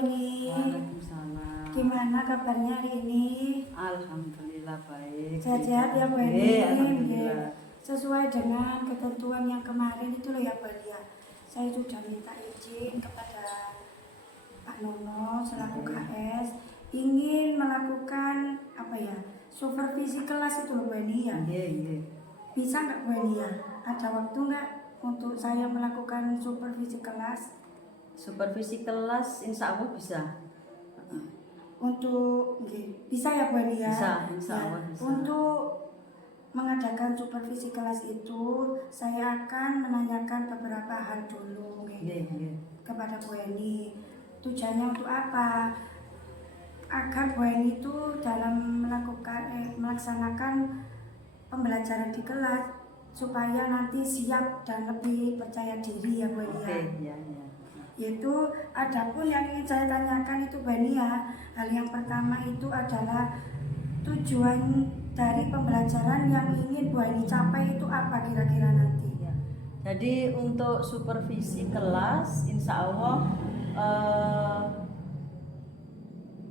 Ini Waalaikumsalam. gimana kabarnya hari ini? Alhamdulillah baik. Sehat-sehat ya Bu Iya, Eni? alhamdulillah. Sesuai dengan ketentuan yang kemarin itu loh ya Bu Eni ya. Saya sudah minta izin kepada Pak Nono selaku KS ingin melakukan supervisi kelas itu loh Bu Eni ya. Iya. Bisa nggak Bu Eni ya? Ada waktu nggak untuk saya melakukan supervisi kelas? Supervisi kelas insya Allah bisa. Untuk bisa ya Bu Eni ya? Bisa, insya Allah bisa. Untuk mengadakan supervisi kelas itu saya akan menanyakan beberapa hal dulu kepada Bu Eni. Tujuannya untuk apa? Agar Bu Eni itu dalam melaksanakan pembelajaran di kelas supaya nanti siap dan lebih percaya diri ya Bu Eni ya. Iya. Yaitu adapun yang ingin saya tanyakan itu Bu Eni ya. Hal yang pertama itu adalah tujuan dari pembelajaran yang ingin Bu Eni capai itu apa kira-kira nanti? Ya. Jadi untuk supervisi kelas insya Allah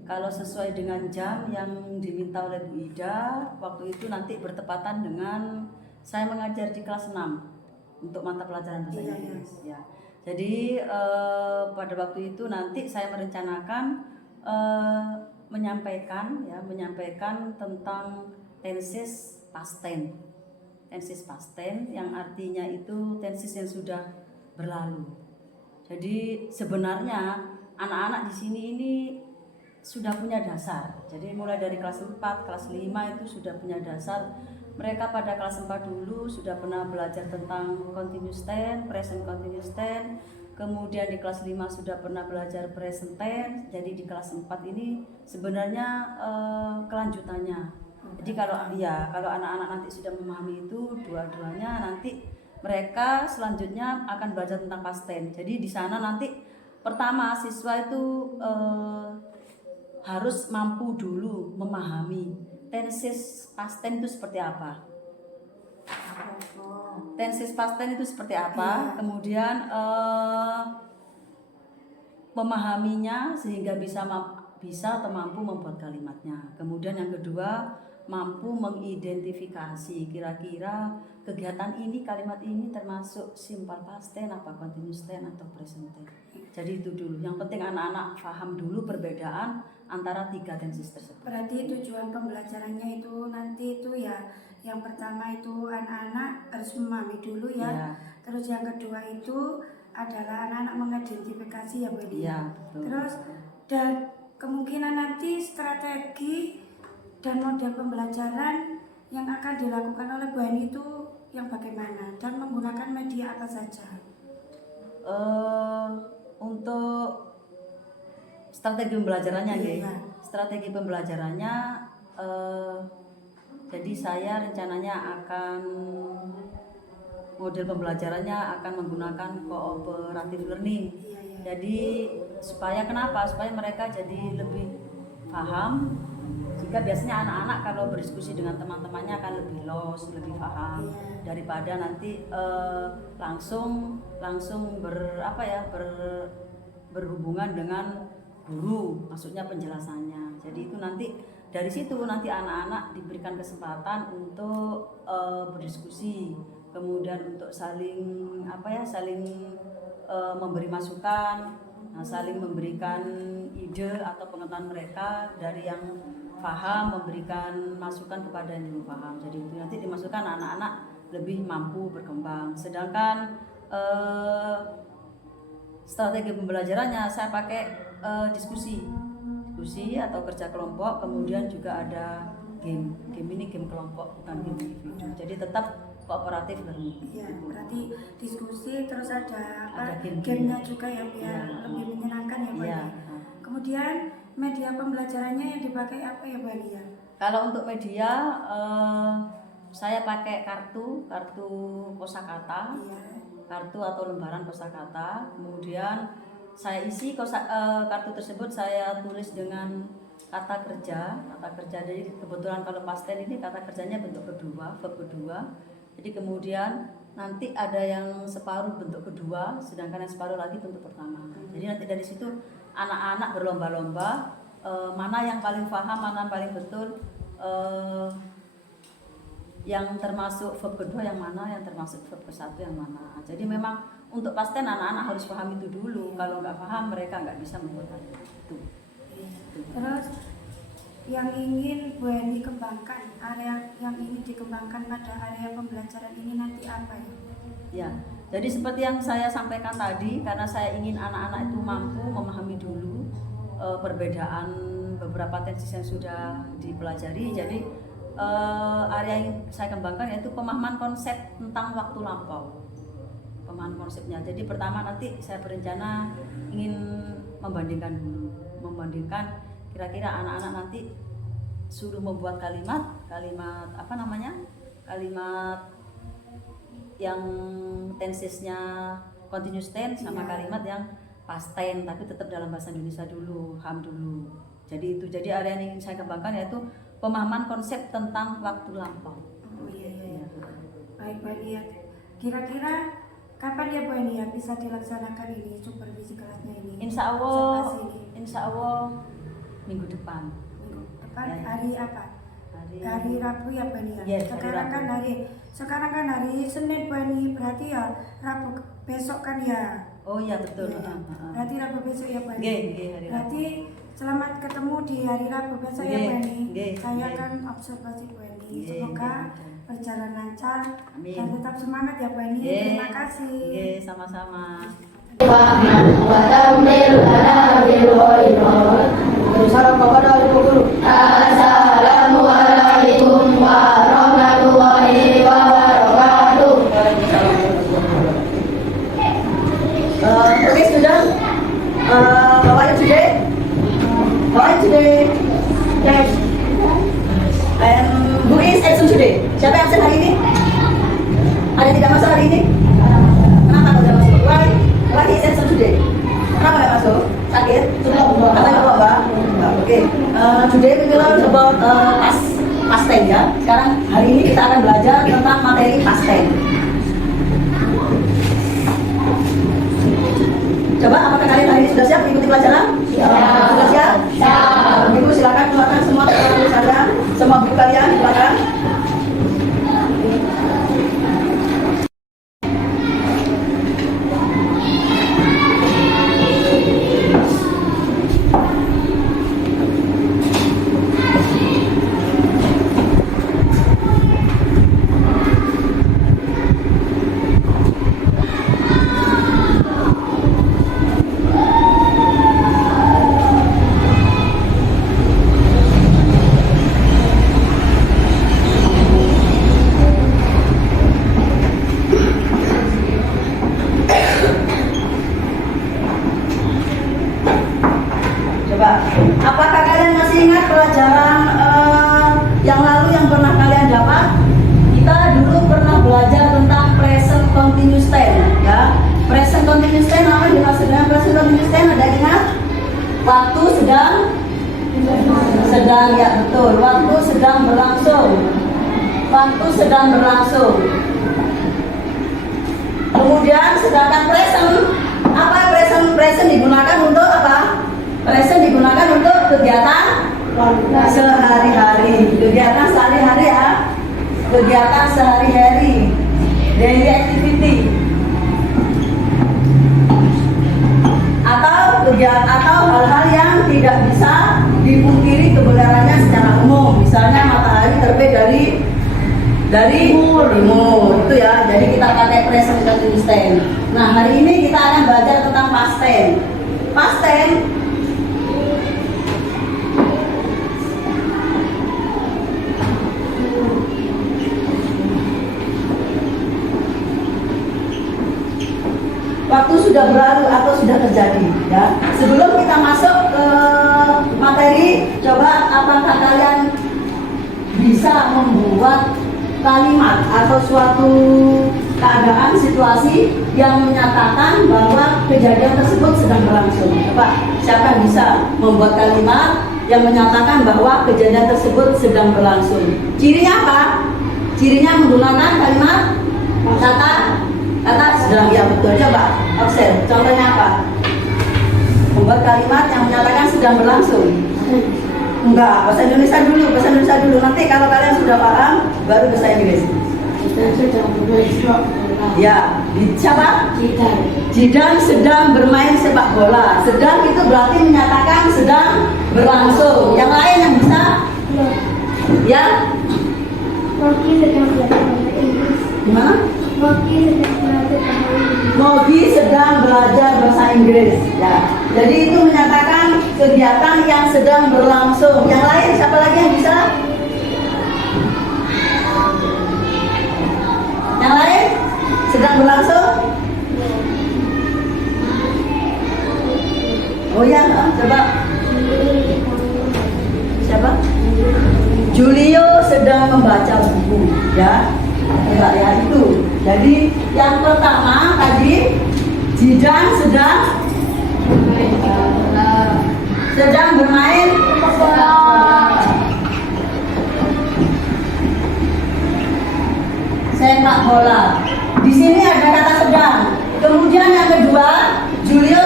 kalau sesuai dengan jam yang diminta oleh Bu Ida, waktu itu nanti bertepatan dengan saya mengajar di kelas 6 untuk mata pelajaran bahasa Inggris. Ya. Jadi pada waktu itu nanti saya merencanakan menyampaikan tentang tenses past tense yang artinya itu tenses yang sudah berlalu. Jadi sebenarnya anak-anak di sini ini sudah punya dasar. Jadi mulai dari kelas 4, kelas 5 itu sudah punya dasar. Mereka pada kelas 4 dulu sudah pernah belajar tentang continuous tense, present continuous tense. Kemudian di kelas 5 sudah pernah belajar present tense. Jadi di kelas 4 ini sebenarnya kelanjutannya. Jadi kalau anak-anak nanti sudah memahami itu dua-duanya, nanti mereka selanjutnya akan belajar tentang past tense. Jadi di sana nanti pertama siswa itu harus mampu dulu memahami tenses past tense itu seperti apa. Tenses past tense itu seperti apa, kemudian memahaminya sehingga bisa atau mampu membuat kalimatnya. Kemudian yang kedua, mampu mengidentifikasi kira-kira kegiatan ini, kalimat ini termasuk simple past tense apa continuous tense atau present tense. Jadi itu dulu. Yang penting anak-anak paham dulu perbedaan antara tiga tenses tersebut. Berarti tujuan pembelajarannya itu nanti itu ya, yang pertama itu anak-anak harus memahami dulu ya. Terus yang kedua itu adalah anak-anak mengidentifikasi ya Bu Eni. Terus dan kemungkinan nanti strategi dan model pembelajaran yang akan dilakukan oleh Bu Eni itu yang bagaimana dan menggunakan media apa saja? Untuk strategi pembelajarannya strategi pembelajarannya jadi saya rencananya akan model pembelajarannya akan menggunakan cooperative learning. Jadi supaya mereka jadi lebih paham. Jika biasanya anak-anak kalau berdiskusi dengan teman-temannya akan lebih lebih paham daripada nanti langsung berhubungan dengan guru, maksudnya penjelasannya. Jadi itu nanti dari situ nanti anak-anak diberikan kesempatan untuk berdiskusi, kemudian untuk saling memberi masukan, saling memberikan ide atau pengetahuan mereka dari yang paham, memberikan masukan kepada yang belum paham. Jadi itu nanti dimasukkan anak-anak lebih mampu berkembang. Sedangkan strategi pembelajarannya saya pakai diskusi atau kerja kelompok, kemudian juga ada game ini game kelompok bukan game individu. Jadi tetap kooperatif learning. Iya, berarti diskusi terus ada gamenya juga ya biar lebih menyenangkan ya Bu Eni. Kemudian media pembelajarannya yang dipakai apa ya Bu Eni ya? Kalau untuk media saya pakai kartu kosakata. Kartu atau lembaran kosakata, kemudian saya isi kartu tersebut saya tulis dengan kata kerja. Jadi kebetulan kalau past tense ini kata kerjanya bentuk kedua, verb kedua. Jadi kemudian nanti ada yang separuh bentuk kedua, sedangkan yang separuh lagi bentuk pertama. Jadi nanti dari situ anak-anak berlomba-lomba mana yang paling paham, mana yang paling betul, yang termasuk verb kedua yang mana, yang termasuk verb ke satu yang mana. Jadi memang untuk past tense anak-anak harus paham itu dulu. Kalau nggak paham mereka nggak bisa membuat itu. Terus yang ingin Bu Eni kembangkan, area yang ingin dikembangkan pada area pembelajaran ini nanti apa ya? Ya, jadi seperti yang saya sampaikan tadi, karena saya ingin anak-anak itu mampu memahami dulu perbedaan beberapa tenses yang sudah dipelajari. Jadi area yang saya kembangkan yaitu pemahaman konsep tentang waktu lampau. Pemahaman konsepnya. Jadi pertama nanti saya berencana ingin membandingkan dulu, kira-kira anak-anak nanti suruh membuat kalimat apa namanya, kalimat yang tensesnya continuous tense sama kalimat yang past tense tapi tetap dalam bahasa Indonesia dulu, ham dulu. Jadi itu, jadi area yang ingin saya kembangkan yaitu pemahaman konsep tentang waktu lampau. Oh iya. Baik Bu Eni ya. Kira-kira kapan ya Bu Eni ya bisa dilaksanakan ini supervisi kelasnya ini? Insya Allah minggu depan. Minggu depan Ya. hari apa? Hari Rabu ya Bu Eni ya. Yes, Sekarang kan hari Senin Bu Eni, berarti ya Rabu besok kan ya. Oh iya betul. Ya. Berarti Rabu besok ya Bu Eni. Hari Rabu. Berarti selamat ketemu di hari Rabu besok ya Bu Eni. Saya akan observasi Bu Eni. Semoga berjalan lancar. Amin. Dan tetap semangat ya Bu Eni. Terima kasih. Sama-sama. Assalamualaikum warahmatullahi wabarakatuh. Okay, student. How are you today? Yes. And who is absent today? Siapa yang absent hari ini? Ada yang tidak masuk hari ini? Kenapa tidak masuk? Why is absent today? Kenapa tidak masuk? Sakit? Katanya apa? Okay. Today we will learn about past tense ya. Sekarang hari ini kita akan belajar tentang materi past tense. Coba apakah kalian hari ini sudah siap mengikuti pelajaran? Sudah siap? Begitu silakan keluarkan semua tulis Anda, semua buku kalian silakan. Apakah kalian masih ingat pelajaran yang lalu yang pernah kalian dapat? Kita dulu pernah belajar tentang present continuous tense ya. Present continuous tense apa yang dimaksud dengan present continuous tense? Ada ingat? Waktu sedang ya betul. Waktu sedang berlangsung. Kemudian sedangkan present apa? Present digunakan untuk apa? Present digunakan untuk kegiatan sehari-hari. Kegiatan sehari-hari. Daily activity. Atau hal-hal yang tidak bisa dipungkiri kebenarannya secara umum. Misalnya matahari terbit dari timur. Itu ya. Jadi kita pakai present continuous tense. Nah, hari ini kita akan belajar tentang past tense. Past tense waktu sudah berlalu atau sudah terjadi ya. Sebelum kita masuk ke materi, coba apakah kalian bisa membuat kalimat atau suatu keadaan situasi yang menyatakan bahwa kejadian tersebut sedang berlangsung? Coba siapa yang bisa membuat kalimat yang menyatakan bahwa kejadian tersebut sedang berlangsung? Cirinya apa? Cirinya menggunakan kalimat kata sedang, ya betul. Coba observe, contohnya apa? Membuat kalimat yang menyatakan sedang berlangsung? Enggak, bahasa Indonesia dulu, bahasa Indonesia dulu. Nanti kalau kalian sudah paham, baru bahasa Inggris. Ya, siapa? Jidan sedang bermain sepak bola. Sedang itu berarti menyatakan sedang berlangsung. Yang lain yang bisa? Ya? Gimana? Mogi sedang belajar bahasa Inggris. Ya. Jadi itu menyatakan kegiatan yang sedang berlangsung. Yang lain siapa lagi yang bisa? Yang lain sedang berlangsung? Oh ya, coba. Siapa? Julio sedang membaca buku, ya. Enggak ya itu. Jadi yang pertama tadi Jidan sedang bermain sepak bola. Di sini ada kata sedang. Kemudian yang kedua, Julio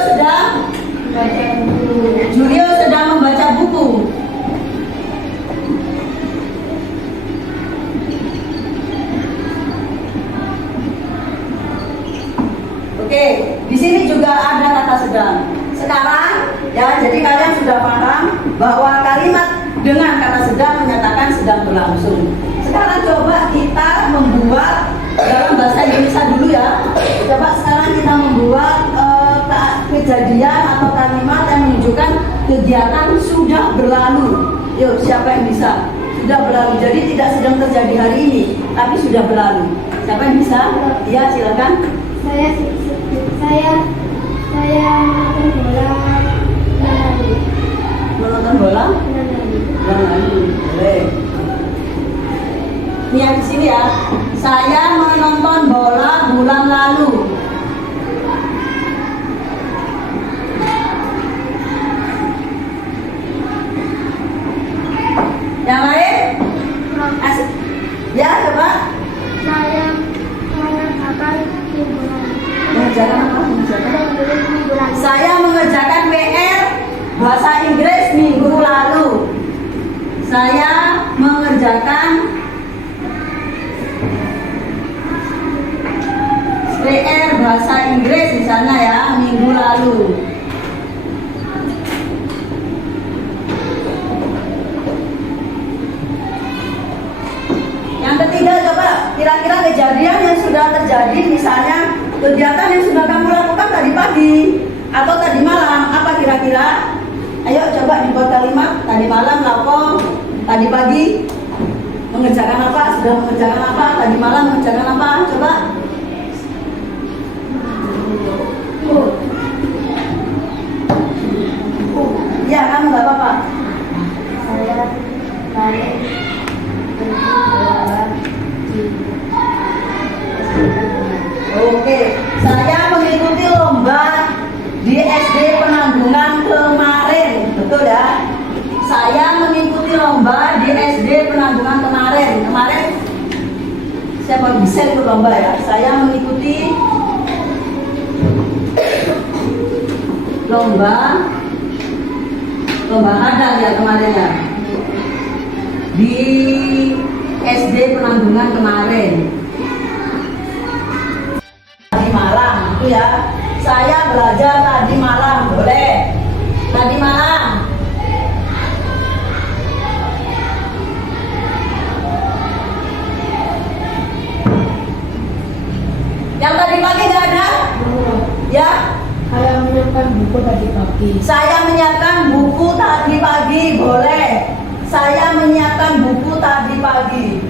sedang membaca buku. Oke, di sini juga ada kata sedang. Sekarang ya, jadi kalian sudah paham bahwa kalimat dengan kata sedang menyatakan sedang berlangsung. Sekarang coba kita membuat dalam bahasa Indonesia dulu ya. Coba sekarang kita membuat kejadian atau kalimat yang menunjukkan kegiatan sudah berlalu. Yuk, siapa yang bisa? Sudah berlalu. Jadi tidak sedang terjadi hari ini, tapi sudah berlalu. Siapa yang bisa? Iya, silakan. Saya menonton bola bulan lalu. Menonton bola? Bulan lalu. Boleh. Ini yang di sini ya. Saya menonton bola bulan lalu. Yang lain? Asik. Ya, coba. Saya mengerjakan liburan. Mengerjakan apa? Saya mengerjakan PR bahasa Inggris minggu lalu. Saya mengerjakan PR bahasa Inggris misalnya ya, minggu lalu. Yang ketiga, coba kira-kira kejadian yang sudah terjadi, misalnya kegiatan yang sudah kamu lakukan tadi pagi atau tadi malam, apa kira-kira? Ayo coba dibuat kalimat. Tadi malam lapor, tadi pagi mengerjakan apa, sudah mengerjakan apa, tadi malam mengerjakan apa, coba. Ya, kamu nggak apa-apa. Saya balik Oke, saya mengikuti lomba di SD Penanggungan kemarin, betul ya? Saya mengikuti lomba di SD Penanggungan kemarin. Kemarin siapa bisa ikut lomba ya? Saya mengikuti lomba kadang ya kemarin ya, di SD Penanggungan kemarin. Tadi malam itu ya, saya belajar tadi malam, boleh? Tadi malam. Yang tadi pagi nggak ada? Ya? Saya menyiapkan buku tadi pagi. Saya menyiapkan buku tadi pagi, boleh? Saya menyiapkan buku tadi pagi.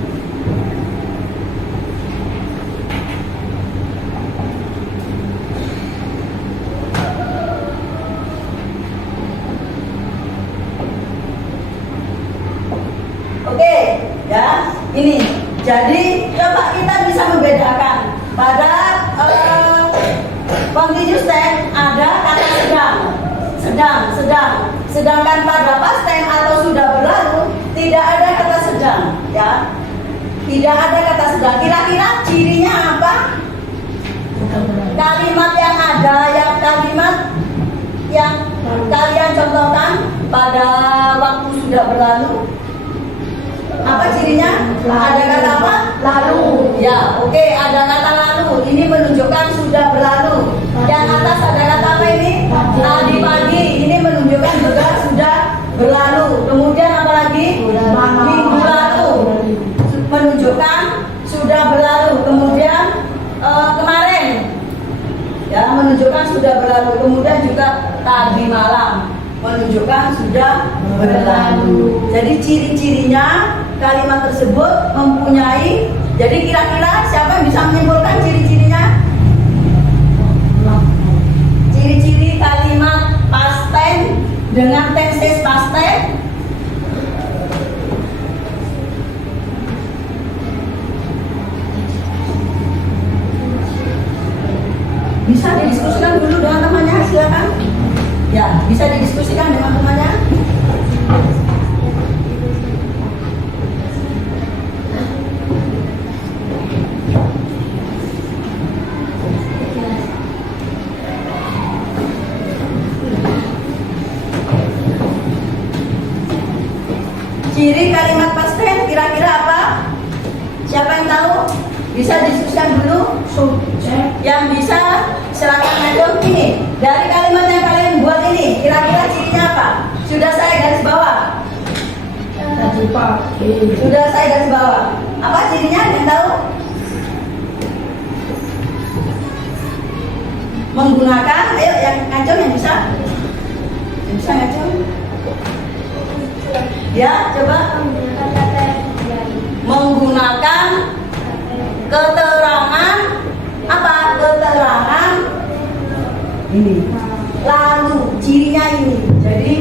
Oke, ya, ini. Jadi coba kita bisa membedakan pada continuous tense ada kata sedang. Sedangkan pada past tense atau sudah berlalu tidak ada kata sedang, ya. Tidak ada kata sedang. Kira-kira cirinya apa? Kalimat yang ada, kalimat Ada kata apa? Lalu. Ya, oke, ada kata lalu. Ini menunjukkan sudah berlalu. Yang atas ada kata apa ini? Tadi pagi. Ini menunjukkan juga sudah berlalu. Kemudian apa lagi? Minggu lalu. Menunjukkan sudah berlalu. Kemudian kemarin. Ya, menunjukkan sudah berlalu. Kemudian juga tadi malam. Menunjukkan sudah berlalu. Jadi ciri-cirinya kalimat tersebut mempunyai. Jadi kira-kira siapa yang bisa menyimpulkan ciri-cirinya? Ciri-ciri kalimat past tense dengan tenses past tense. Bisa didiskusikan dulu dengan temannya, silakan. Ya, bisa didiskusikan dengan temannya. Ciri kalimat past tense kira-kira apa? Siapa yang tahu? Bisa diskusikan dulu. Yang bisa silakan ngajak ini. Dari kalimat yang kalian buat ini, kira-kira cirinya apa? Sudah saya garis bawah. Sudah saya garis bawah. Apa cirinya? Yang tahu? Menggunakan, ayo yang ngajak yang bisa. Yang bisa ngajak. Ya, coba. Menggunakan keterangan apa? Keterangan ini. Lalu cirinya ini. Jadi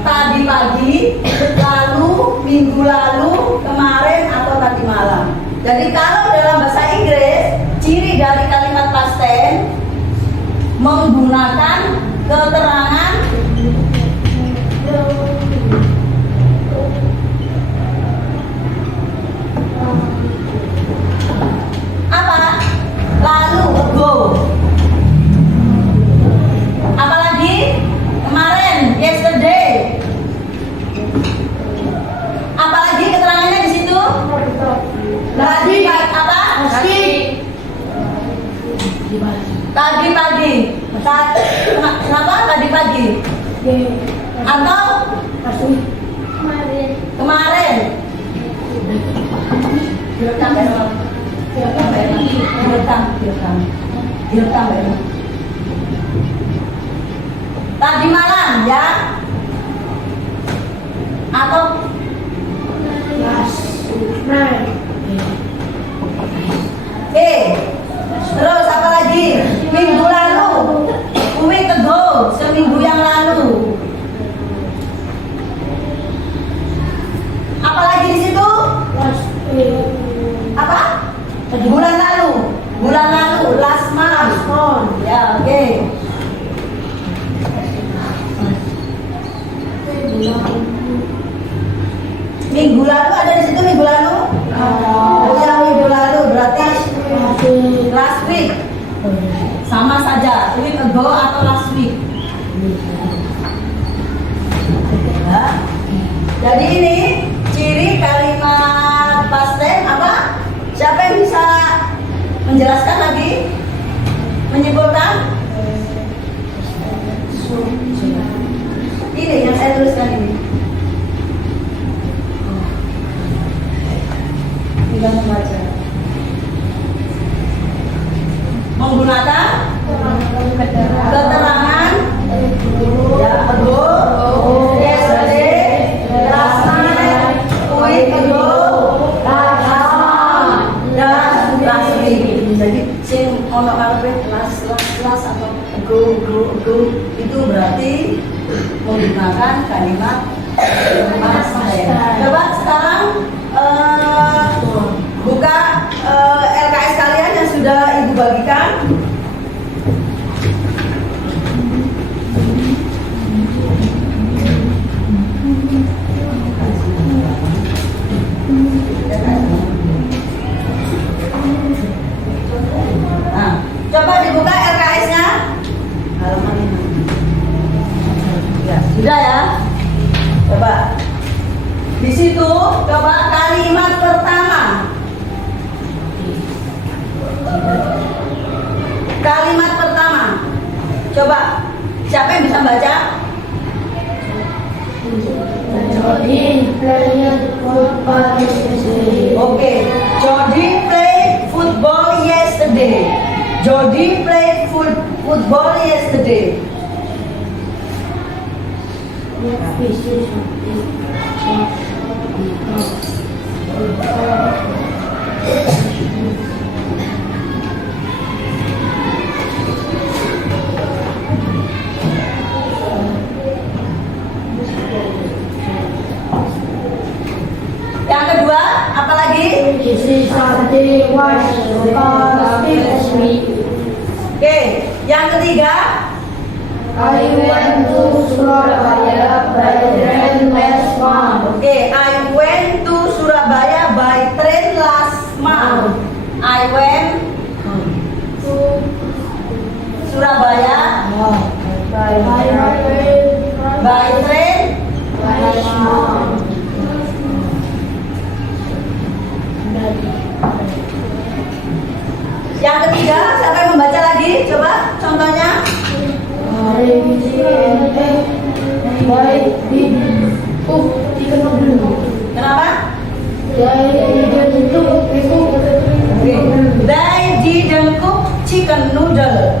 tadi pagi, lalu, minggu lalu, kemarin atau tadi malam. Jadi kalau dalam bahasa Inggris, ciri dari kalimat past tense menggunakan keterangan apa? Lalu, ago. Apalagi? Kemarin, yesterday. Apalagi keterangannya di situ? Tadi apa? Tadi pagi. Kenapa tadi pagi? Atau kemarin. Direkam ya. Direkam ya. Tadi malam ya. Atau terus apa lagi? Minggu lalu. Week ago, seminggu yang lalu. Apalagi di situ? Apa? Bulan lalu. Bulan lalu, last month. Ya, oke. Minggu lalu ada di situ minggu lalu? Ya, minggu lalu berarti last week. Sama saja, week ago atau last week. Ya. Jadi ini ciri kalimat past tense apa? Siapa yang bisa menjelaskan lagi? Menyimpulkan? Ini yang saya tuliskan ini. Tinggal membaca. Menggunakan keterangan ya, ago, yesterday, last night, week ago, dan last week. Jadi sing ono karepe last atau ago itu berarti menggunakan kalimat past tense. Coba sekarang buka LKS kalian yang sudah ibu bagikan. Nah, coba dibuka LKS-nya. Halaman 5. Ya, sudah ya. Coba. Di situ coba kalimat pertama. Kalimat pertama. Coba, siapa yang bisa baca? Jody played football yesterday. Oke, Jody played football yesterday. Jody played football yesterday. Yang kedua, apa lagi? This is Sunday was last week. Oke, yang ketiga, I went to Surabaya by train last month. oke, I went to Surabaya by train last month. I went To Surabaya by by train. last month. Yang ketiga, siapa yang membaca lagi? Coba contohnya. Kenapa? They didn't cook chicken noodle.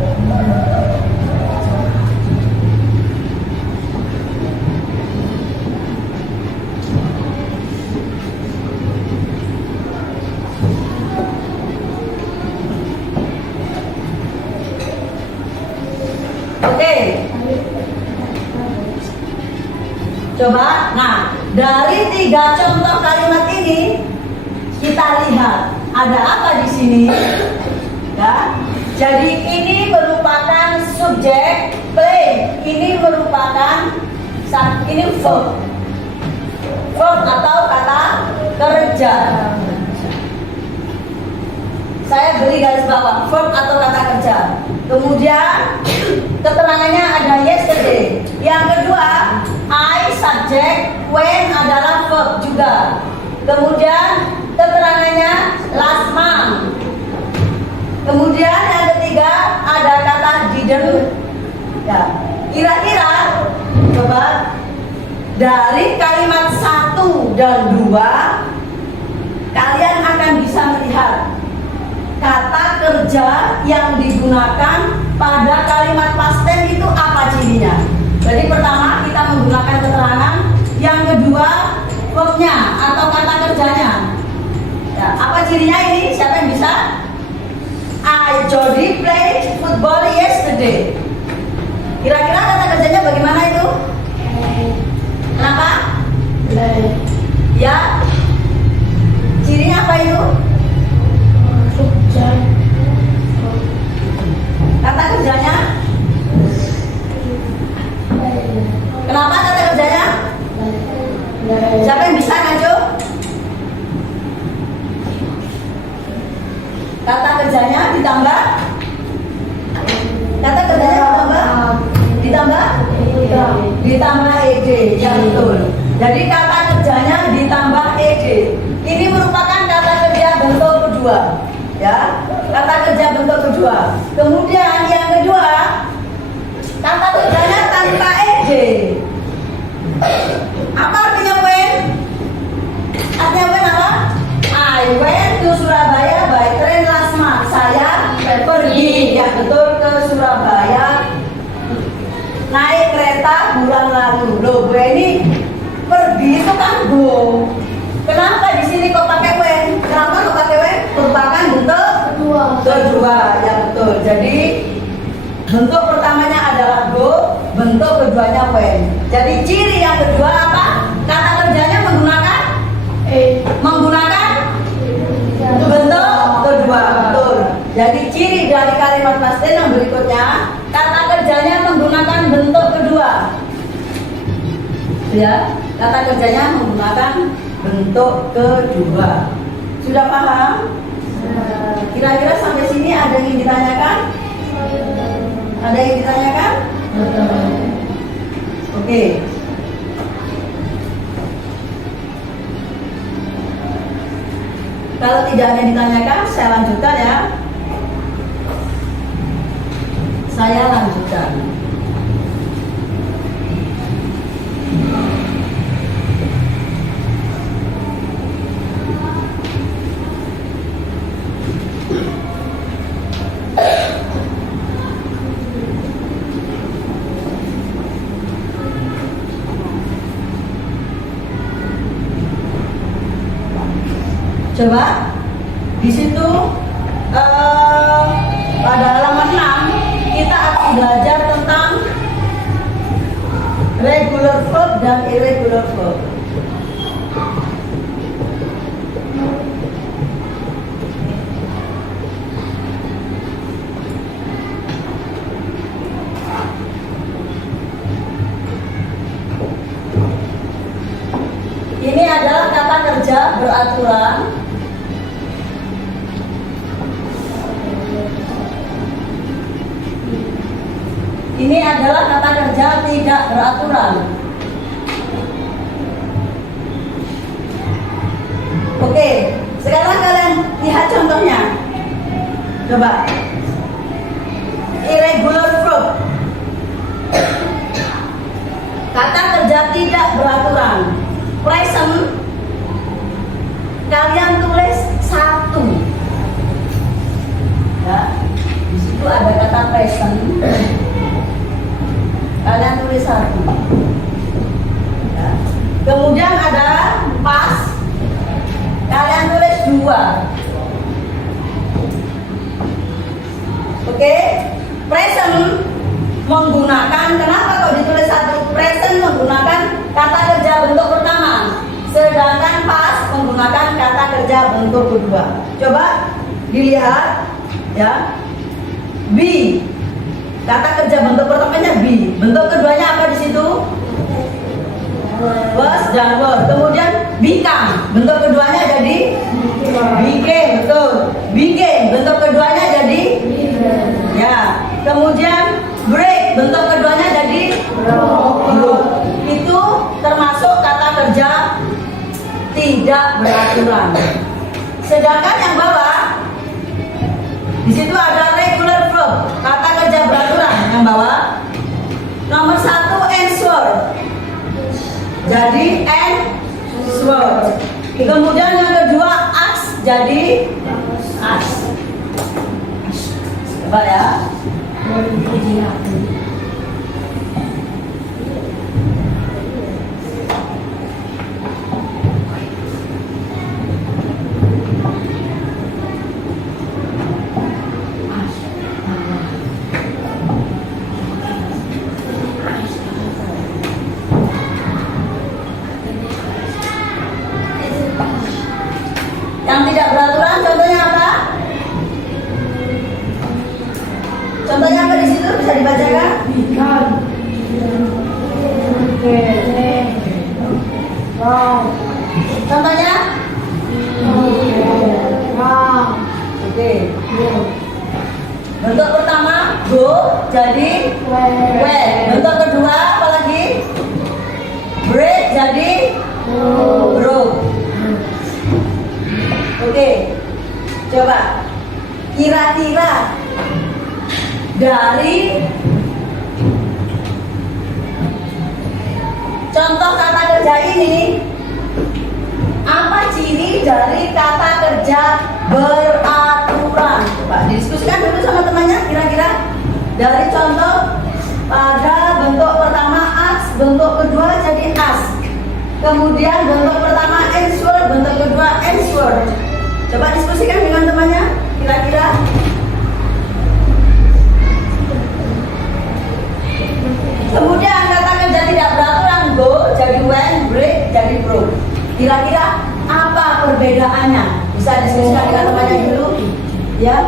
Oke. Coba, nah dari 3 contoh kalimat ini kita lihat ada apa di sini, ya. Jadi ini merupakan subjek play, ini merupakan ini verb atau kata kerja. Saya beri garis bawah verb atau kata kerja. Kemudian keterangannya ada yesterday. Yang kedua, I subject, when adalah verb juga. Kemudian keterangannya last month. Kemudian yang ketiga ada kata didn't. Ya, kira-kira coba dari kalimat 1 dan 2 kalian akan bisa melihat kata kerja yang digunakan pada kalimat past tense itu apa cirinya. Jadi pertama kita menggunakan keterangan, yang kedua verbnya atau kata kerjanya. Ya, apa cirinya ini? Siapa yang bisa? Jody played football yesterday. Kira-kira kata kerjanya bagaimana itu? Kenapa? Ya. Cirinya apa itu? Kata kerjanya? Kenapa kata kerjanya? Siapa yang bisa ngajuk? Kata kerjanya ditambah? Kata kerjanya ditambah? Ditambah ed, ya betul. Jadi kata kerjanya ditambah ed. Ini merupakan kata kerja bentuk kedua, ya. Kata kerja bentuk kedua. Kemudian yang kedua, kata kerjanya tanpa ed. Apa artinya when? Artinya when apa? I went to Surabaya by train last month. Saya pergi, ya betul, ke Surabaya naik kereta bulan lalu. Loh, gue ini pergi itu kan go. Kenapa di sini kok pakai when? Kenapa kok pakai when? Merupakan bentuk kedua, ya betul. Jadi bentuk pertamanya adalah go, bentuk keduanya when. Jadi ciri yang kedua apa? Kata kerjanya menggunakan bentuk kedua, betul. Jadi ciri dari kalimat past tense yang berikutnya, kata kerjanya menggunakan bentuk kedua. Ya, kata kerjanya menggunakan bentuk kedua. Sudah paham? Kira-kira sampai sini ada yang ditanyakan? Ada yang ditanyakan? Oke. Kalau tidak ada yang ditanyakan, saya lanjutkan ya. Saya lanjutkan. Coba di situ pada halaman 6 kita akan belajar tentang regular verb dan irregular verb. Ini adalah kata kerja beraturan. Ini adalah kata kerja tidak beraturan. Oke, sekarang kalian lihat contohnya. Coba. Irregular verb. Kata kerja tidak beraturan. Present. Kalian tulis 1. Ya. Di situ ada kata present. Kalian tulis 1. Ya. Kemudian ada past. Kalian tulis 2. Oke. Present menggunakan, kenapa kok ditulis 1? Present menggunakan kata kerja bentuk pertama, sedangkan past menggunakan kata kerja bentuk kedua. Coba dilihat ya. Be. Kata kerja bentuk pertamanya be. Bentuk keduanya apa di situ? Was dan were. Kemudian become. Bentuk keduanya jadi became. Betul. Became. Bentuk keduanya jadi ya. Kemudian break. Bentuk keduanya jadi broke. Itu termasuk kata kerja tidak beraturan. Sedangkan yang bawah di situ ada regular verb, kata kerja beraturan. Yang bawah nomor 1 answer, jadi answer. Kemudian yang kedua ask, jadi ask. Coba ya. Yang tidak beraturan contohnya apa? Contohnya apa di situ bisa dibacakan? Contohnya? Oke. Bentuk pertama go jadi went. Bentuk kedua apa lagi? Break jadi broke. Oke. Coba kira-kira dari contoh kata kerja ini, apa ciri dari kata kerja beraturan? Coba didiskusikan dulu sama temannya. Kira-kira dari contoh pada bentuk pertama ask, bentuk kedua jadi ask, kemudian bentuk pertama answer, bentuk kedua answer. Coba diskusikan dengan temannya. Kira-kira kemudian kata kerja tidak beraturan go jadi went, break jadi broke. Kira-kira apa perbedaannya? Bisa diskusikan dengan temannya dulu, ya.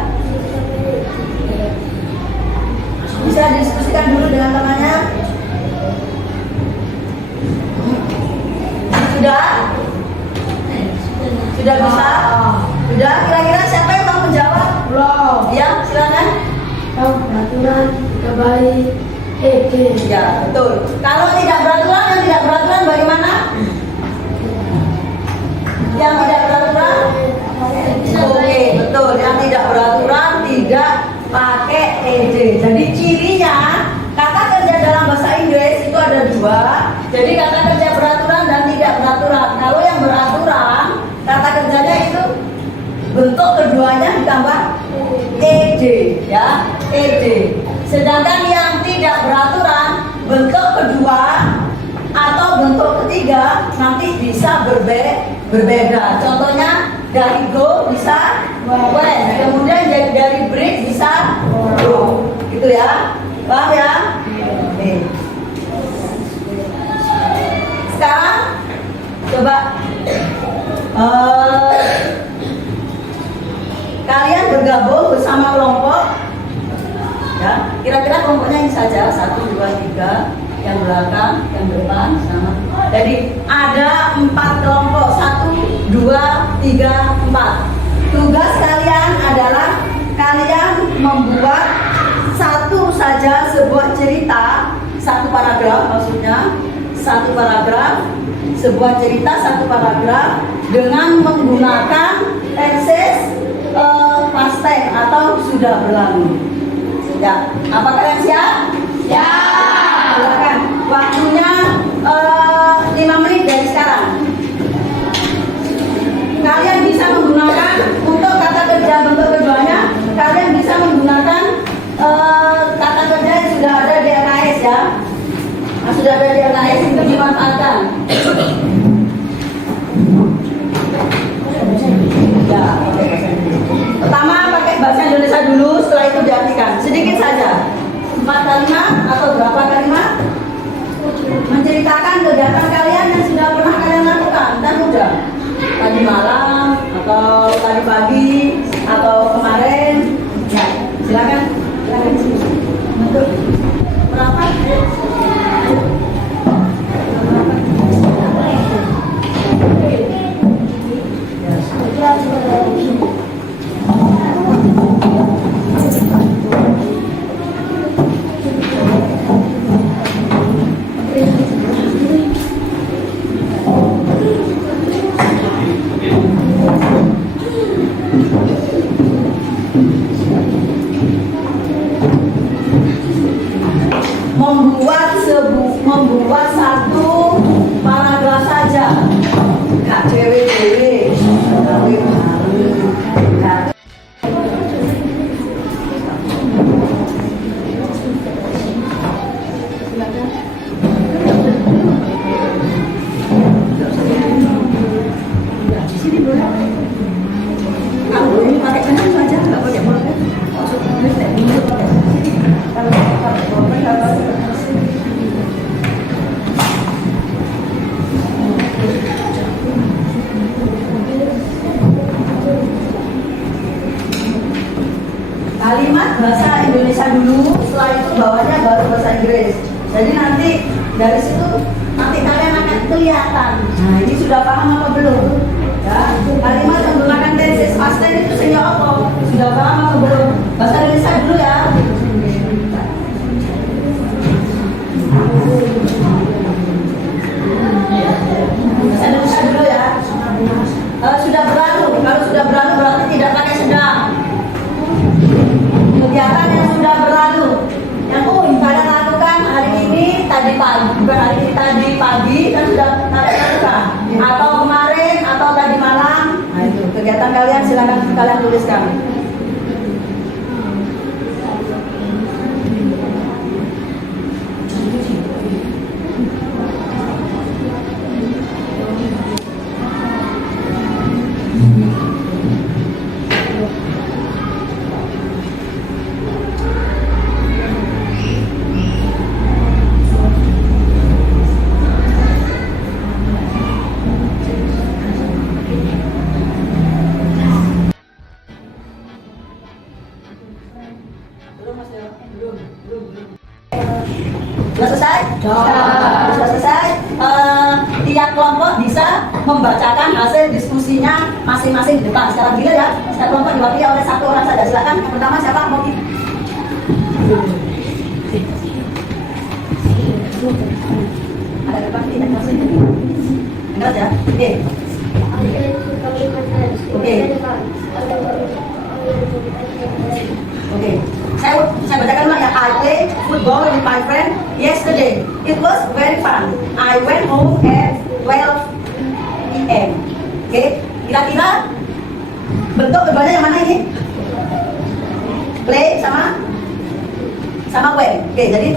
Bisa diskusikan dulu dengan temannya. Sudah? Sudah bisa? Sudah? Kira-kira siapa yang mau menjawab? Ya, silakan. Peraturan kembali Ya, betul. Kalau tidak beraturan, yang tidak beraturan bagaimana? Yang tidak beraturan? Oke, betul. Yang tidak beraturan tidak pakai ed. Oke, jadi cirinya kata kerja dalam bahasa Inggris itu ada dua. Jadi kata kerja beraturan dan tidak beraturan. Kalau yang beraturan, kata kerjanya itu bentuk keduanya ditambah ed, ya, ed. Sedangkan yang tidak beraturan, bentuk kedua atau bentuk ketiga nanti bisa berbeda. Contohnya dari go bisa when, kemudian dari break bisa go, gitu ya, paham ya? Oke. Sekarang coba kalian bergabung bersama kelompok, ya. Kira-kira kelompoknya ini saja, 1, 2, 3, yang belakang, yang depan, sama. Jadi ada 4 kelompok, 1, 2, 3, 4. Tugas kalian adalah kalian membuat satu saja sebuah cerita, 1 paragraf maksudnya, 1 paragraf, sebuah cerita 1 paragraf dengan menggunakan tenses past tense atau sudah berlalu. Ya, apa kalian siap? Ya. Silakan. Waktunya 5 menit dari sekarang. Kalian bisa menggunakan untuk kata kerja bentuk keduanya. Kalian bisa menggunakan kata kerja yang sudah ada di LKS ya. Nah, sudah ada di LKS itu dimanfaatkan. Ya, pertama pakai bahasa Indonesia dulu, setelah itu diartikan. Sedikit saja. 4 kalimat atau berapa kalimat? Menceritakan kegiatan kalian yang sudah pernah kalian lakukan dan mudah. Tadi malam atau tadi pagi atau kemarin. Ya, silakan. Silakan sini. Untuk berapa? Membuat 1 paragraf saja. Kak dewe-dewe. Kalimat bahasa Indonesia dulu, setelah itu bawahnya baru bahasa Inggris. Jadi nanti dari situ nanti kalian akan kelihatan. Nah, ini sudah paham apa belum? Ya, kalimat menggunakan tenses past tense itu sehingga apa? Sudah paham apa belum? Bahasa Indonesia dulu ya. Bahasa Indonesia dulu ya. Sudah berlalu. Kalau sudah berlalu berarti tidak pakai sedang. Kegiatan yang sudah berlalu, yang kalian lakukan hari ini, tadi pagi, bukan hari ini, tadi pagi kan sudah kalian lakukan, atau kemarin, atau tadi malam. Nah itu kegiatan kalian, silakan kalian tuliskan. Sudah selesai? Sudah selesai. Tiap kelompok bisa membacakan hasil diskusinya masing-masing di depan. Sekarang gila ya, setiap kelompok diwakili oleh 1 orang saja. Silakan. Yang pertama siapa? Moki. Ada depan ini, ada sini. Dengar ya. Oke. Oke. Oke. Saya bacakan dulu football with my friend yesterday. It was very fun. I went home at 12 p.m. Oke, kira-kira bentuk keduanya yang mana ini? Play sama when. Oke, jadi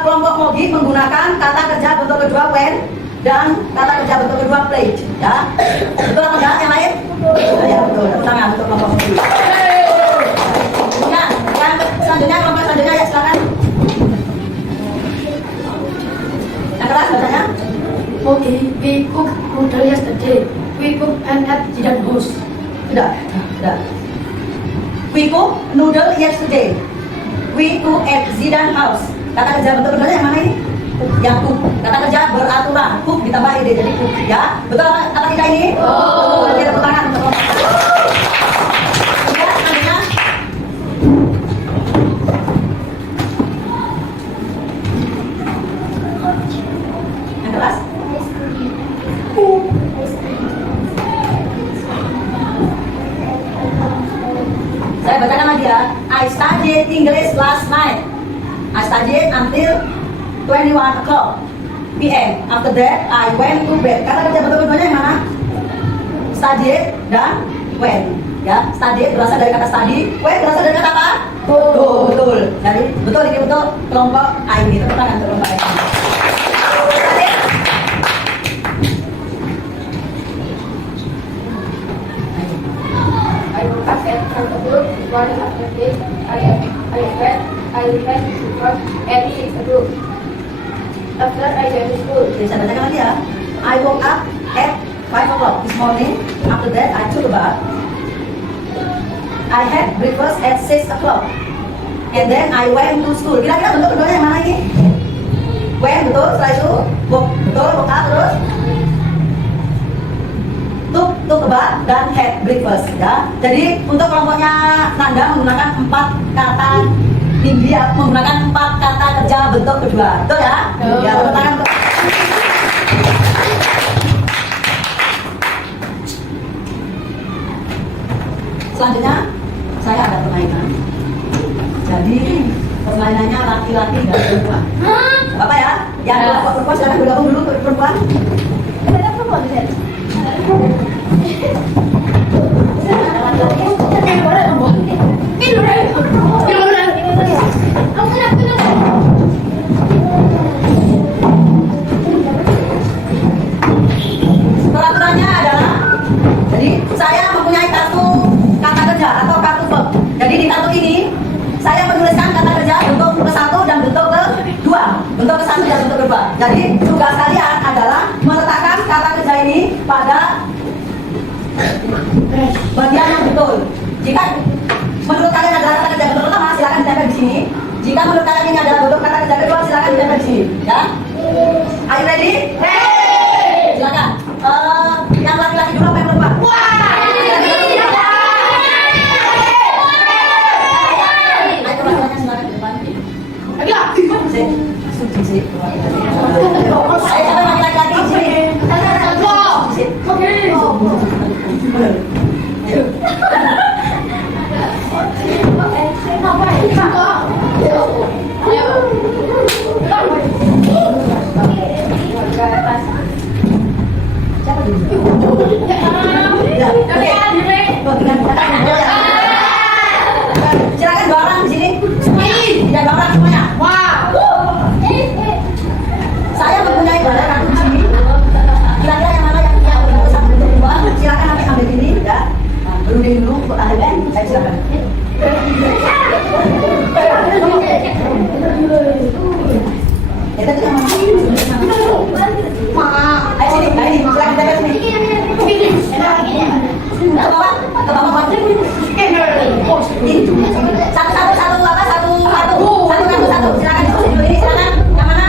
kelompok Mogi menggunakan kata kerja bentuk kedua when dan kata kerja bentuk kedua play. Ya, betul apa enggak yang lain? Ya betul. Tepuk tangan untuk kelompok Mogi. Ya, yang selanjutnya kelompok selanjutnya ya silakan. Yang keras bacanya. Okay, we cooked noodle yesterday. We cooked and had Zidane house. Sudah. We cook noodle yesterday. We cook at Zidane house. Kata kerja bentuk keduanya yang mana ini? Yang cook. Kata kerja beraturan. Cook ditambah ide jadi cook. Ya, betul apa tidak ini? Oh. Betul. Tepuk tangan untuk kelompok. Ya, selanjutnya. Yang keras. Saya bacakan lagi ya. I studied English last night. I studied until 21 o'clock p.m. After that, I went to bed. Kata kerja bentuk keduanya yang mana? Studied dan went. Ya, studied berasal dari kata study. Went berasal dari kata apa? Betul. Jadi betul ini betul kelompok A ini. Tepuk tangan untuk kelompok A ini. I woke up at 12 o'clock. 1 after this, I went to work at 6 o'clock. After I went to school. Oke, saya bacakan lagi ya. I woke up at 5 o'clock this morning. After that, I took a bath. I had breakfast at 6 o'clock. And then I went to school. Kira-kira bentuk keduanya yang mana ini? When, betul. Setelah itu, betul, woke up, terus took a bath dan had breakfast. Ya. Jadi untuk kelompoknya Nanda menggunakan 4 kata tinggi, menggunakan 4 kata kerja bentuk kedua. Betul ya? Ya, tepuk tangan untuk selanjutnya saya ada permainan. Jadi permainannya laki-laki dan perempuan. Bapak ya, yang kelompok perempuan silakan bergabung dulu ke perempuan. Ada perempuan di sini. Peraturannya adalah, jadi saya mempunyai kartu kata kerja atau kartu verb. Jadi di kartu ini saya menuliskan kata kerja bentuk ke-1 dan bentuk ke-2. Bentuk ke-1 dan bentuk ke-2. Jadi tugas kalian adalah meletakkan kata kerja ini pada bagian yang betul. Jika menurut kalian adalah kata kerja bentuk pertama, silakan ditempel di sini. Jika menurut kalian ini adalah bentuk kata kerja kedua, silakan ditempel di sini. Ya? Are you ready? Silakan. Yang laki-laki dulu apa yang perempuan? Saya laki-laki di sini. Silakan 2 orang di sini. Tidak 2 orang semuanya. Saya mempunyai barang kartu di sini. Kira-kira yang mana yang bentuk 1 bentuk 2? Silakan nanti ambil ini ya. Berunding dulu untuk akhirnya. Saya silakan. Kita tidak mau. Ayo sini, silakan kita sini. Ke bawah. Satu. Silakan diskusi dulu ini. Silakan. Yang mana?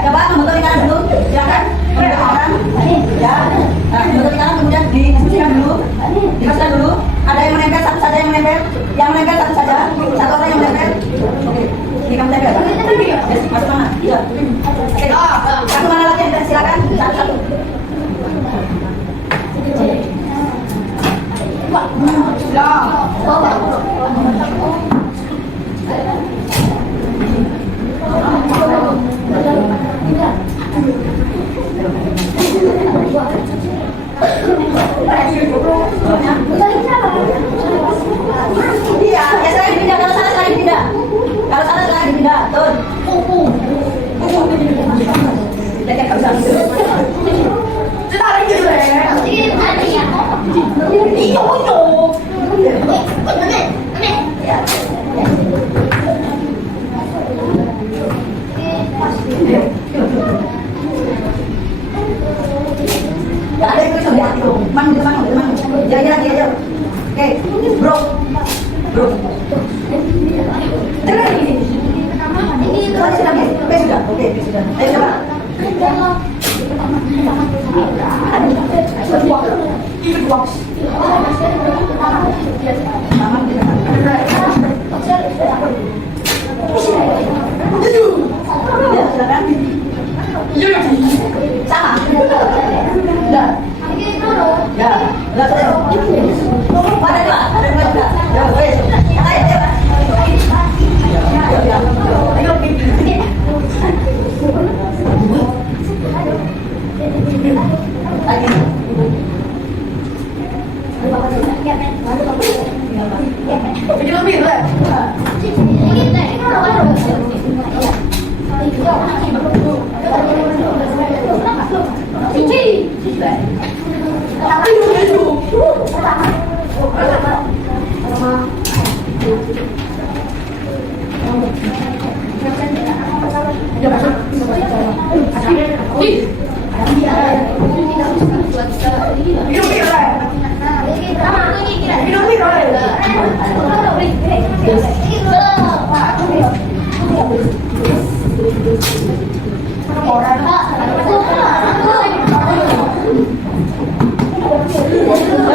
Coba membentuk lingkaran dulu. Silakan. Ya. Membentuk lingkaran kemudian didiskusikan dulu. Ada yang menempel, satu saja yang menempel. Yang menempel satu saja. Satu orang yang menempel. Oke. Ini kamu tempel. Yes, masuk mana? Iya. Oke. Satu mana lagi yang silakan. Satu. Iya, ya saya pindah, kalau sana saya pindah. Kalau sana saya pindah, tuh. Dekat kalau sana. Ya ada itu sudah itu. Mang. Ya. Oke, bro. Jangan ini. Sudah. Oke, sudah. Ayo coba. Ya, silakan. Sama. Ya, ada dua juga. Ya, wes. Ayo.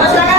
Silakan.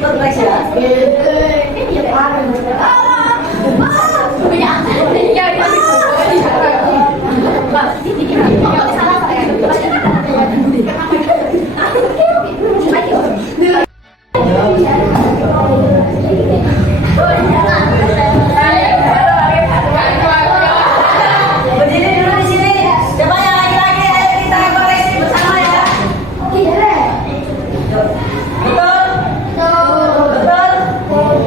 Terus ya. Berdiri dulu di sini. Siapa yang laki-laki? Ayo kita koreksi bersama ya. Betul? Betul? Betul? Betul?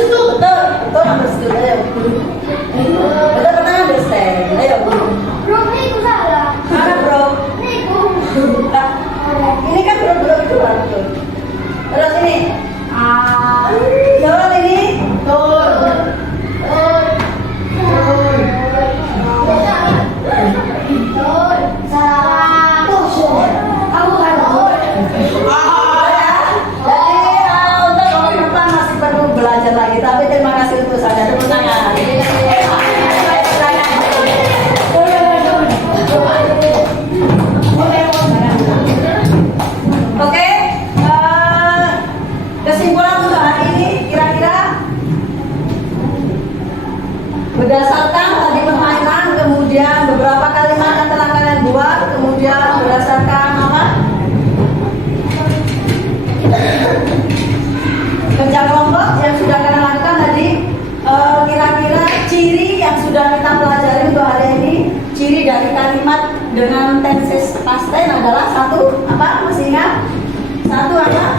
Betul, betul understood. Ayo. Betul, betul understand. Ayo. Mana bro? Nah, ini kan bro itu betul. Terus ini. Jawab ini. Jadi untuk nomor depan masih perlu belajar lagi. Tapi terima kasih untuk saya. Tepuk tangan. Oke, kesimpulan untuk hari ini kira-kira berdasarkan tadi permainan, kemudian beberapa kalimat yang telah kalian buat, kemudian berdasarkan apa? Kerja kelompok yang sudah kalian lakukan tadi, kira-kira ciri yang sudah kita pelajari untuk hari ini, ciri dari kalimat dengan tenses past tense adalah satu apa? Masih ingat? Satu apa?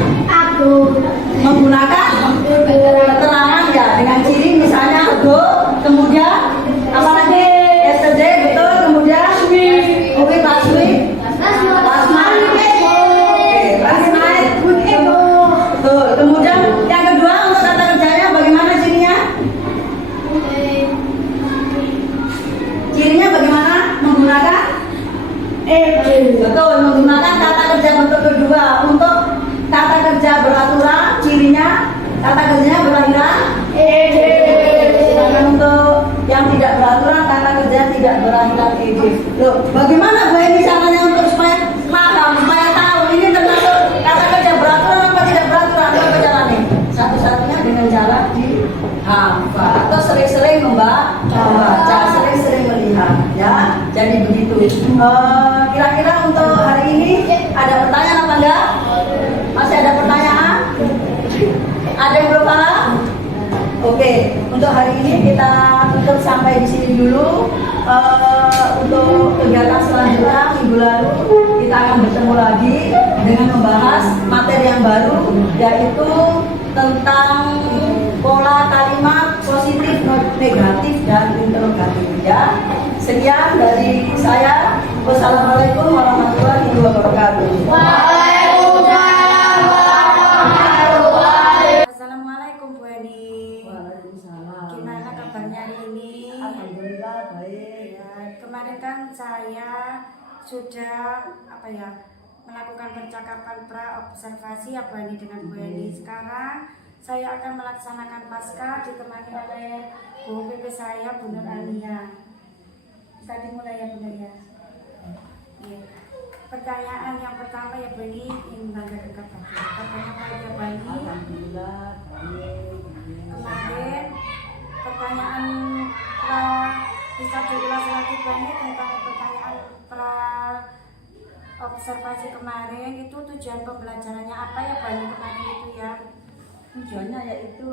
Menggunakan keterangan ya dengan ciri misalnya go, kemudian apa lagi? Yesterday, betul, kemudian last week, last month, last night, betul. Kemudian yang kedua untuk kata kerjanya bagaimana cirinya? Cirinya bagaimana? Menggunakan betul, menggunakan kata kerja bentuk kedua. Untuk kata kerja beraturan, cirinya kata kerjanya berakhir sedangkan untuk yang tidak beraturan kata kerja tidak berakhiran ed. Loh, bagaimana Bu Eni caranya untuk supaya paham, supaya tahu ini termasuk kata kerja beraturan apa tidak beraturan? Apa caranya? Satu-satunya dengan cara dihafal atau sering-sering membaca, sering-sering melihat ya. Jadi begitu. Kira-kira untuk hari ini ada pertanyaan apa enggak? Masih ada pertanyaan? Ada yang belum paham? Oke, untuk hari ini kita tutup sampai di sini dulu. Untuk kegiatan selanjutnya minggu lalu kita akan bertemu lagi dengan membahas materi yang baru, yaitu tentang pola kalimat positif, negatif, dan interrogatif ya. Sekian dari saya. Wassalamualaikum warahmatullahi wabarakatuh. Assalamualaikum Bu Eni. Waalaikumsalam. Gimana kabarnya hari ini? Alhamdulillah baik. Ya, kemarin kan saya sudah melakukan percakapan pra-observasi ya Bu Eni dengan Bu Eni. Sekarang saya akan melaksanakan pasca ditemani oleh Bu PP saya Bu Nur Alia. Bisa dimulai ya Bu Nur ya. Ya. Pertanyaan yang pertama ya Bu Eni ingin menanyakan kabarnya Pak ya Bu Eni. Alhamdulillah baik. Kemarin pertanyaan bisa diulas lagi Bu Eni tentang pertanyaan pra observasi kemarin itu tujuan pembelajarannya apa ya Bu Eni kemarin itu ya? Tujuannya yaitu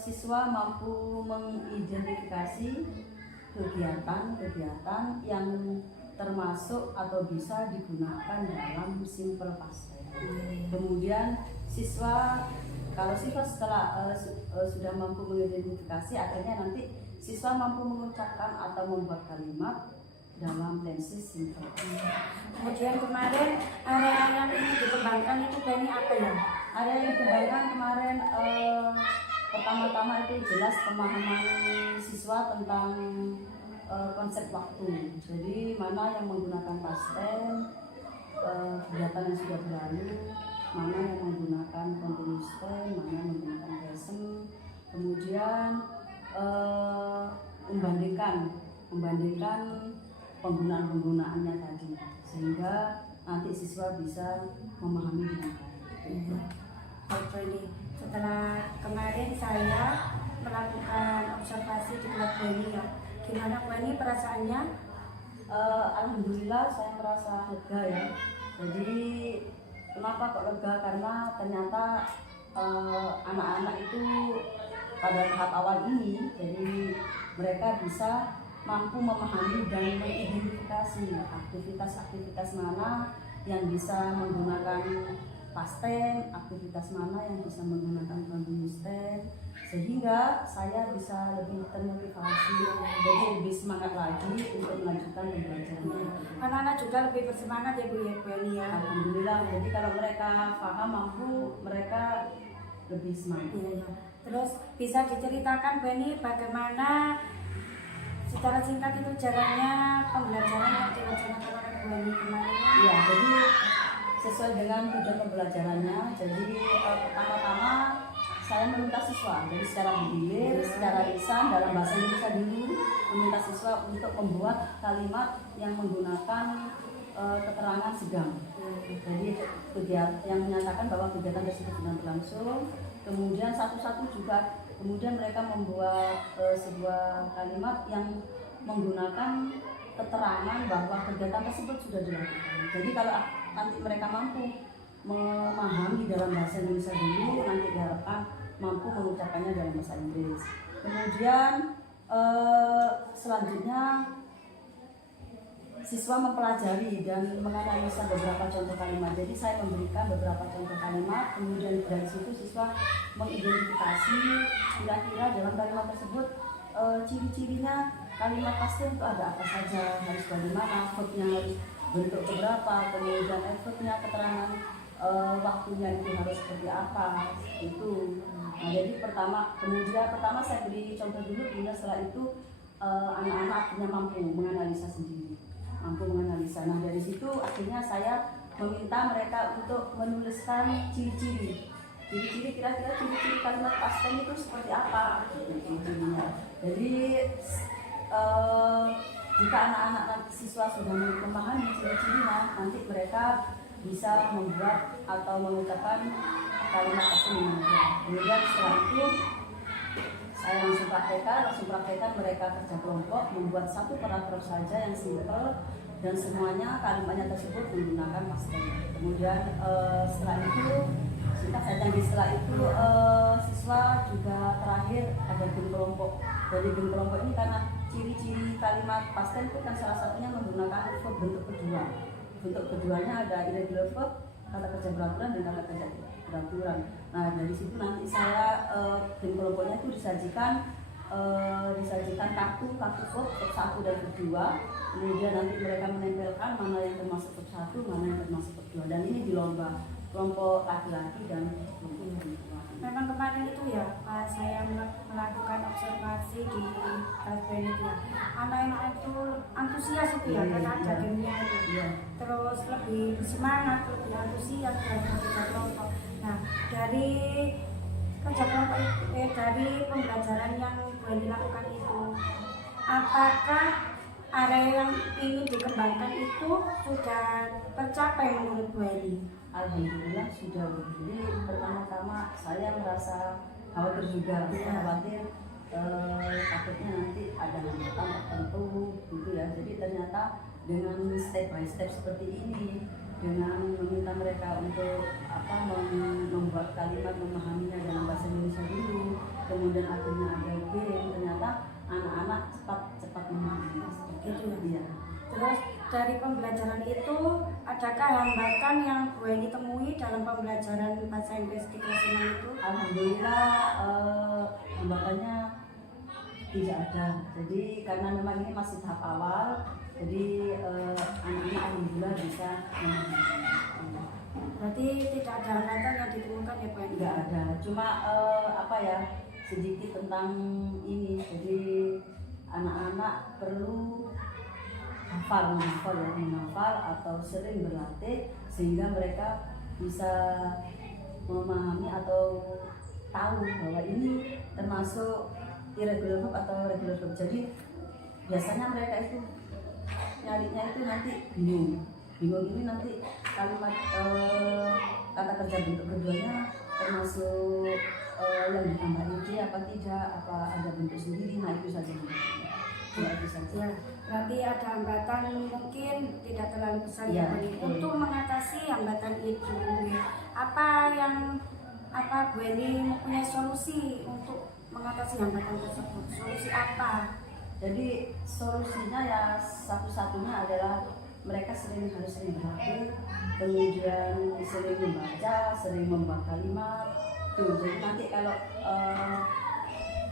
siswa mampu mengidentifikasi kegiatan-kegiatan yang termasuk atau bisa digunakan dalam simple past tense. Kemudian kalau siswa setelah sudah mampu mengidentifikasi, akhirnya nanti siswa mampu mengucapkan atau membuat kalimat dalam tenses simple. Kemudian kemarin area yang ini dikembangkan dikembangkan itu Beni apa ya? Ada yang dikembangkan kemarin pertama-tama itu jelas pemahaman siswa tentang konsep waktu. Jadi mana yang menggunakan past tense, kegiatan yang sudah berlalu, mana yang menggunakan continuous tense, mana yang menggunakan present. Kemudian membandingkan penggunaan-penggunaannya tadi, sehingga nanti siswa bisa memahami dengan baik. Baik Beni, setelah kemarin saya melakukan observasi di kelas Beni ya, gimana Beni perasaannya? Alhamdulillah saya merasa lega ya. Jadi kenapa kok lega? Karena ternyata anak-anak itu pada tahap awal ini, jadi mereka bisa mampu memahami dan mengidentifikasi aktivitas-aktivitas mana yang bisa menggunakan past tense, aktivitas mana yang bisa menggunakan continuous tense, sehingga saya bisa lebih termotivasi, jadi lebih semangat lagi untuk melanjutkan pembelajaran. Anak-anak juga lebih bersemangat ya Bu ya Beni ya. Alhamdulillah, jadi kalau mereka paham, mampu, mereka lebih semangat. Iya. Terus bisa diceritakan Beni bagaimana secara singkat itu jalannya pembelajaran yang dilaksanakan oleh Beni kemarin? Iya, jadi sesuai dengan tujuan pembelajarannya. Jadi pertama-tama saya meminta siswa, jadi secara bergilir, secara lisan dalam bahasa Indonesia dulu, meminta siswa untuk membuat kalimat yang menggunakan keterangan sedang. Jadi kegiatan yang menyatakan bahwa kegiatan tersebut sedang berlangsung. Kemudian satu-satu juga, kemudian mereka membuat sebuah kalimat yang menggunakan keterangan bahwa kegiatan tersebut sudah dilakukan. Jadi kalau nanti mereka mampu memahami dalam bahasa Indonesia dulu, nanti diharapkan mampu mengucapkannya dalam bahasa Inggris. Kemudian selanjutnya siswa mempelajari dan menganalisa beberapa contoh kalimat. Jadi saya memberikan beberapa contoh kalimat, kemudian dari situ siswa mengidentifikasi kira-kira dalam kalimat tersebut ciri-cirinya kalimat past tense itu ada apa saja, harus bagaimana, verbnya harus bentuk keberapa, kemudian adverbnya, keterangan waktunya itu harus seperti apa, itu. Nah, jadi pertama saya beri contoh dulu, kemudian setelah itu anak-anak akhirnya mampu menganalisa sendiri, mampu menganalisa. Nah dari situ akhirnya saya meminta mereka untuk menuliskan ciri-ciri kira-kira ciri-ciri kalimat past tense itu seperti apa, ciri-cirinya. Jadi jika anak-anak siswa sudah memahami ciri-cirinya, nanti mereka bisa membuat atau mengucapkan kalimat past tense. Kemudian setelah itu saya langsung praktekkan mereka kerja kelompok, membuat satu paragraf saja yang simple dan semuanya kalimatnya tersebut menggunakan past tense. Kemudian setelah itu siswa juga terakhir ada tim kelompok. Dari tim kelompok ini karena ciri-ciri kalimat past tense itu kan salah satunya menggunakan verb bentuk kedua. Bentuk keduanya ada irregular verb, kata kerja beraturan dan kata kerja beraturan. Nah dari situ nanti saya tim kelompoknya itu disajikan kartu verb 1 dan verb 2. Kemudian nanti mereka menempelkan mana yang termasuk verb 1, mana yang termasuk verb 2. Dan ini dilomba kelompok laki-laki dan kelompok perempuan. Memang kemarin itu ya pas saya melakukan observasi di kelas Beni itu ya, anak-anak itu antusias itu ya karena ada gamenya itu. Terus lebih bersemangat, lebih antusias dalam kerja kelompok. Nah dari kerja kelompok dari pembelajaran yang Beni lakukan itu, apakah area yang ingin dikembangkan itu sudah tercapai menurut Beni? Alhamdulillah sudah. Jadi pertama-tama saya merasa khawatir juga, khawatir takutnya nanti ada hambatan tertentu gitu ya. Jadi ternyata dengan step by step seperti ini, dengan meminta mereka untuk membuat kalimat, memahaminya dalam bahasa Indonesia dulu, kemudian akhirnya ada game, ternyata anak-anak cepat memahami seperti itu ya. Terus dari pembelajaran itu adakah hambatan yang Bu Eni temui dalam pembelajaran bahasa Inggris di kelas 6 itu? Alhamdulillah hambatannya tidak ada. Jadi karena memang ini masih tahap awal, jadi anak-anak alhamdulillah bisa memahami. Berarti tidak ada hambatan yang ditemukan ya Bu Eni? Nggak ada, cuma apa ya, sedikit tentang ini. Jadi anak-anak perlu menghafal atau sering berlatih sehingga mereka bisa memahami atau tahu bahwa ini termasuk irregular verb atau regular verb. Jadi biasanya mereka itu nyarinya itu nanti bingung ini nanti kalimat kata kerja bentuk keduanya termasuk yang ditambah id apa tidak, apa ada bentuk sendiri. Nah itu saja. Ya, berarti ada hambatan mungkin tidak terlalu besar ya, Bu Eni. Untuk mengatasi hambatan itu, apa Bu Eni mempunyai solusi untuk mengatasi hambatan tersebut? Solusi apa? Jadi solusinya ya satu-satunya adalah mereka harus sering berlatih, kemudian sering membaca, sering membuat kalimat. Tuh, jadi nanti kalau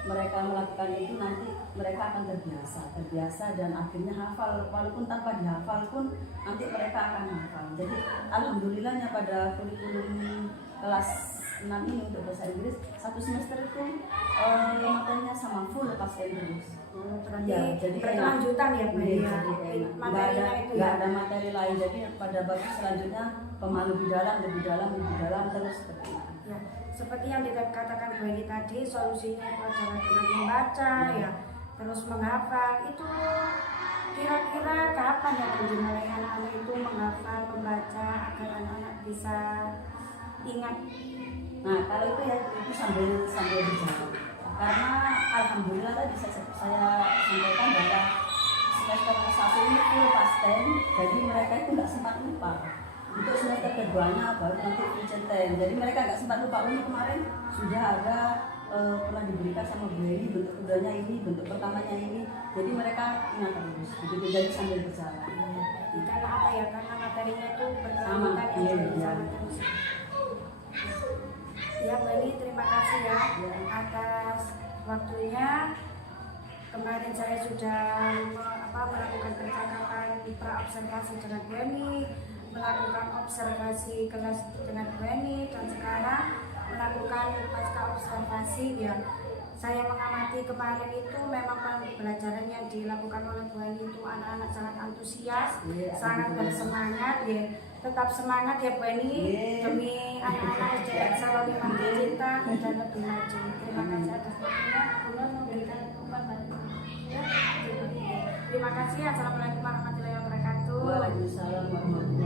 mereka melakukan itu nanti mereka akan terbiasa dan akhirnya hafal. Walaupun tanpa dihafal pun nanti mereka akan hafal. Jadi alhamdulillahnya pada kurikulum kelas 6 ini untuk bahasa Inggris satu semester itu materinya sama full bahasa Inggris. Berarti Ya, jadi berkelanjutan ya Bu Eni ya. Materinya itu nggak ya. ada materi lain. Jadi pada bab selanjutnya pemalu lebih dalam terus seperti itu. Ya, seperti yang dikatakan Bu Eni tadi, solusinya itu adalah dengan membaca ya, terus menghafal. Itu kira-kira kapan ya Bu, dimulai anak-anak itu menghafal, membaca agar anak-anak bisa ingat? Nah kalau itu ya itu sambil berjalan. Karena alhamdulillah tadi saya sampaikan bahwa semester 1 ini full past tense, jadi mereka itu nggak sempat lupa. Untuk semester keduanya baru nanti future tense. Jadi mereka nggak sempat lupa. Ini kemarin sudah ada pernah diberikan sama Bu Eni bentuk keduanya ini, bentuk pertamanya ini. Jadi mereka ingat terus. Begitu jadi sambil berjalan. Karena apa ya? Karena materinya itu Sama, berkelanjutan iya, yang iya. sama terus. Ya Bu Eni, terima kasih ya atas waktunya. Kemarin saya sudah melakukan percakapan pra-observasi dengan Bu Eni, melakukan observasi kelas dengan Bu Eni, dan sekarang melakukan pasca observasi ya. Saya mengamati kemarin itu memang pembelajaran yang dilakukan oleh Bu Eni itu anak-anak sangat antusias, sangat bersemangat ya. Tetap semangat ya Bu Eni demi anak-anak SDN Salon Lima Cinta dan lebih maju. Terima kasih atas waktunya. Allah memberikan umpan bantu. Ya, terima kasih. Assalamualaikum warahmatullahi wabarakatuh. Waalaikumsalam warahmatullahi wabarakatuh.